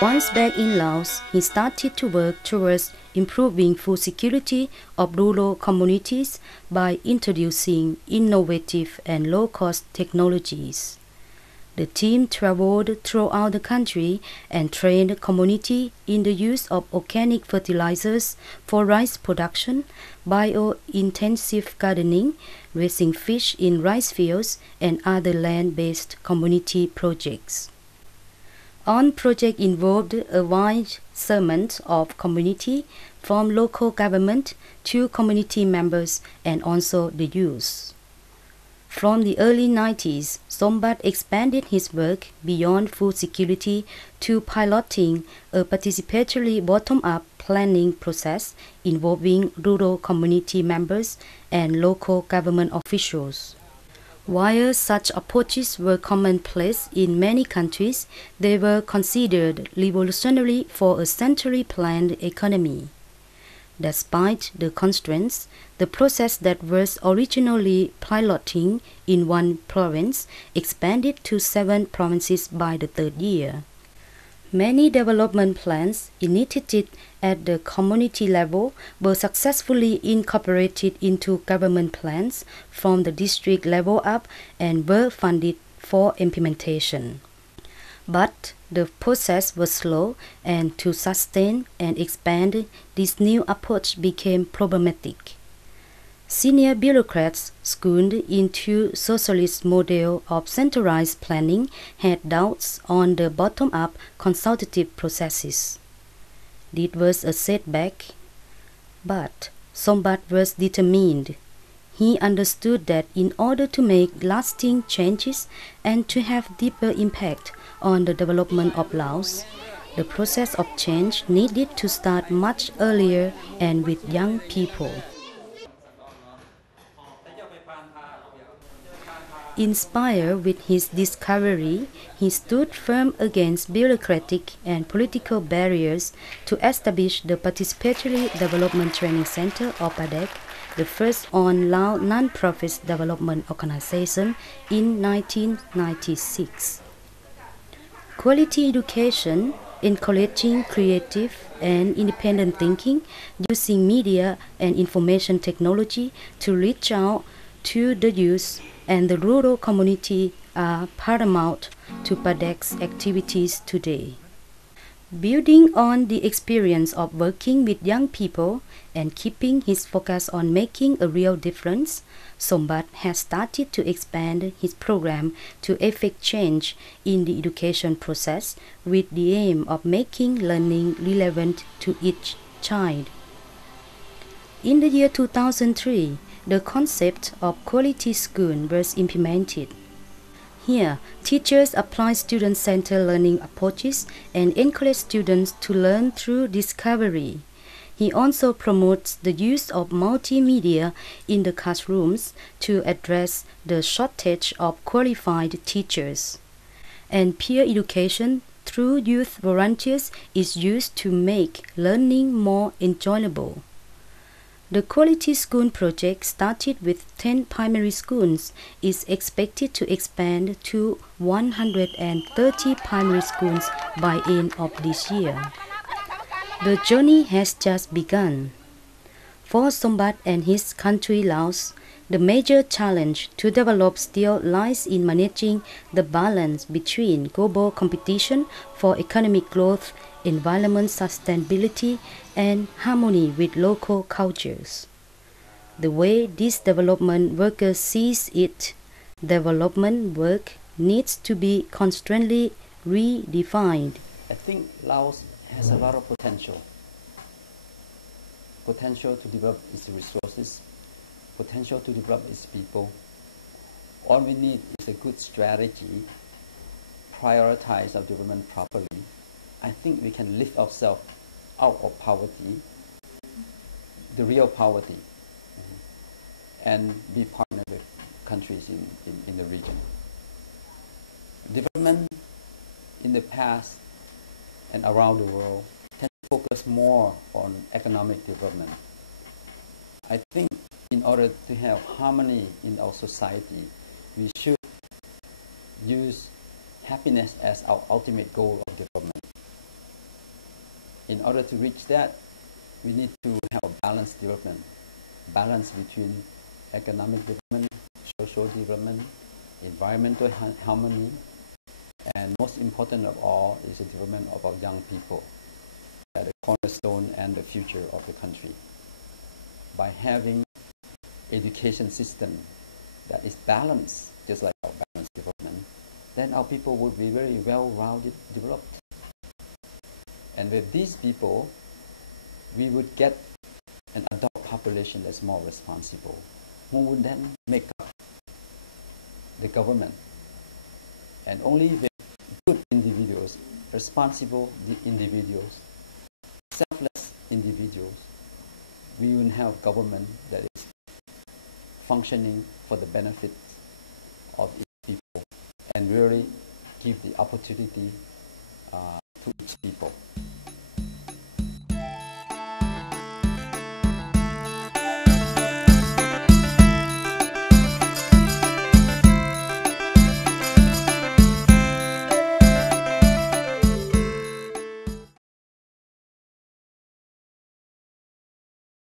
Once back in Laos, he started to work towards improving food security of rural communities by introducing innovative and low-cost technologies. The team traveled throughout the country and trained the community in the use of organic fertilizers for rice production, bio-intensive gardening, raising fish in rice fields, and other land-based community projects. One project involved a wide segment of community, from local government to community members and also the youth. From the early 90s, Sombath expanded his work beyond food security to piloting a participatory bottom-up planning process involving rural community members and local government officials. While such approaches were commonplace in many countries, they were considered revolutionary for a centrally planned economy. Despite the constraints, the process that was originally piloting in one province expanded to 7 provinces by the third year. Many development plans initiated at the community level were successfully incorporated into government plans from the district level up and were funded for implementation. But the process was slow, and to sustain and expand this new approach became problematic. Senior bureaucrats schooled into socialist model of centralized planning had doubts on the bottom-up consultative processes. This was a setback, but Sombath was determined. He understood that in order to make lasting changes and to have deeper impact on the development of Laos, the process of change needed to start much earlier and with young people. Inspired with his discovery, he stood firm against bureaucratic and political barriers to establish the Participatory Development Training Center of PADETC, the first on-Lao non-profit development organization, in 1996. Quality education, encouraging creative and independent thinking, using media and information technology to reach out to the youth and the rural community are paramount to PADETC's activities today. Building on the experience of working with young people and keeping his focus on making a real difference, Sombath has started to expand his program to effect change in the education process with the aim of making learning relevant to each child. In the year 2003, the concept of quality school was implemented. Here, teachers apply student-centered learning approaches and encourage students to learn through discovery. He also promotes the use of multimedia in the classrooms to address the shortage of qualified teachers. And peer education through youth volunteers is used to make learning more enjoyable. The Quality School project, started with 10 primary schools, is expected to expand to 130 primary schools by end of this year. The journey has just begun. For Sombath and his country Laos, the major challenge to develop still lies in managing the balance between global competition for economic growth, environment sustainability, and harmony with local cultures. The way this development worker sees it, development work needs to be constantly redefined. I think Laos has a lot of potential to develop its resources, potential to develop its people. All we need is a good strategy, prioritize our development properly. I think we can lift ourselves out of poverty, the real poverty, and be partnered with countries in the region. Development in the past and around the world tend to focus more on economic development. I think in order to have harmony in our society, we should use happiness as our ultimate goal of development. In order to reach that, we need to have a balanced development, balance between economic development, social development, environmental harmony, and most important of all is the development of our young people, that the cornerstone and the future of the country. By having education system that is balanced, just like our balanced development, then our people would be very well-rounded, developed. And with these people, we would get an adult population that's more responsible, who would then make up the government. And only with good individuals, responsible individuals, selfless individuals, we will have government that is functioning for the benefit of its people and really give the opportunity to each people.